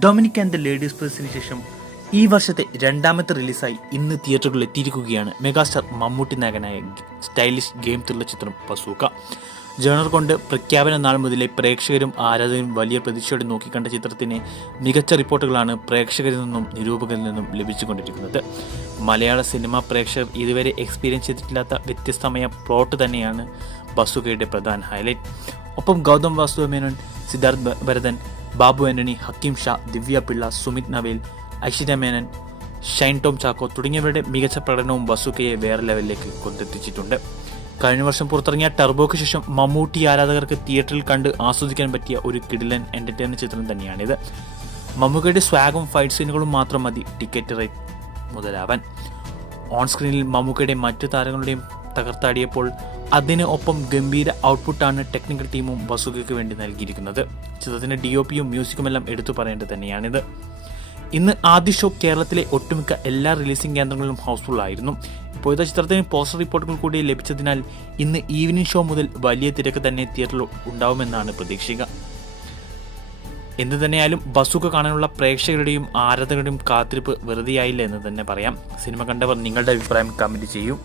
Dominic and the ladies പേഴ്സിന് ശേഷം ഈ വർഷത്തെ രണ്ടാമത്തെ റിലീസായി ഇന്ന് തിയേറ്ററുകളിൽ എത്തിയിരിക്കുകയാണ് മെഗാസ്റ്റാർ മമ്മൂട്ടി നായകനായ സ്റ്റൈലിഷ് ഗെയിം ത്രില്ലർ ചിത്രം ബസൂക്ക. ജേണർ കൊണ്ട് പ്രഖ്യാപന നാൾ മുതലേ പ്രേക്ഷകരും ആരാധകരും വലിയ പ്രതീക്ഷയോടെ നോക്കിക്കണ്ട ചിത്രത്തിന് മികച്ച റിപ്പോർട്ടുകളാണ് പ്രേക്ഷകരിൽ നിന്നും നിരൂപകരിൽ നിന്നും ലഭിച്ചുകൊണ്ടിരിക്കുന്നത്. മലയാള സിനിമാ പ്രേക്ഷകർ ഇതുവരെ എക്സ്പീരിയൻസ് ചെയ്തിട്ടില്ലാത്ത വ്യത്യസ്തമായ പ്ലോട്ട് തന്നെയാണ് ബസൂക്കയുടെ പ്രധാന ഹൈലൈറ്റ്. ഒപ്പം ഗൗതം വാസുദേവമേനോൻ, സിദ്ധാർത്ഥ് ഭരതൻ, ബാബു ആന്റണി, ഹക്കീം ഷാ, ദിവ്യ പിള്ള, സുമിത് നവേൽ, ഐശ്വര്യ മേനൻ, ഷൈൻ ടോം ചാക്കോ തുടങ്ങിയവരുടെ മികച്ച പ്രകടനവും ബസൂക്കയെ വേറെ ലെവലിലേക്ക് കൊണ്ടെത്തിച്ചിട്ടുണ്ട്. കഴിഞ്ഞ വർഷം പുറത്തിറങ്ങിയ ടർബോയ്ക്ക് ശേഷം മമ്മൂട്ടി ആരാധകർക്ക് തിയേറ്ററിൽ കണ്ട് ആസ്വദിക്കാൻ പറ്റിയ ഒരു കിടിലൻ എന്റർടൈനർ ചിത്രം തന്നെയാണിത്. മമ്മൂക്കയുടെ സ്വാഗും ഫൈറ്റ് സീനുകളും മാത്രം മതി ടിക്കറ്റ് റേറ്റ് മുതലാവാൻ. ഓൺ സ്ക്രീനിൽ മമ്മൂക്കയുടെ മറ്റു താരങ്ങളുടെയും തകർത്താടിയപ്പോൾ അതിന് ഒപ്പം ഗംഭീര ഔട്ട്പുട്ടാണ് ടെക്നിക്കൽ ടീമും ബസൂക്കയ്ക്ക് വേണ്ടി നൽകിയിരിക്കുന്നത്. ചിത്രത്തിന്റെ DOPയും മ്യൂസിക്കുമെല്ലാം എടുത്തു പറയേണ്ടത് തന്നെയാണിത്. ഇന്ന് ആദ്യ ഷോ കേരളത്തിലെ ഒട്ടുമിക്ക എല്ലാ റിലീസിംഗ് കേന്ദ്രങ്ങളിലും ഹൗസ്ഫുൾ ആയിരുന്നു. ഇപ്പോഴത്തെ ചിത്രത്തിന് പോസ്റ്റർ റിപ്പോർട്ടുകൾ കൂടി ലഭിച്ചതിനാൽ ഇന്ന് ഈവനിംഗ് ഷോ മുതൽ വലിയ തിരക്ക് തന്നെ തിയേറ്ററിൽ ഉണ്ടാവുമെന്നാണ് പ്രതീക്ഷിക്കുക. എന്തു തന്നെയായാലും ബസൂക്ക കാണാനുള്ള പ്രേക്ഷകരുടെയും ആരാധകരുടെയും കാത്തിരിപ്പ് വെറുതെയായില്ല എന്ന് തന്നെ പറയാം. സിനിമ കണ്ടവർ നിങ്ങളുടെ അഭിപ്രായം കമന്റ് ചെയ്യൂ.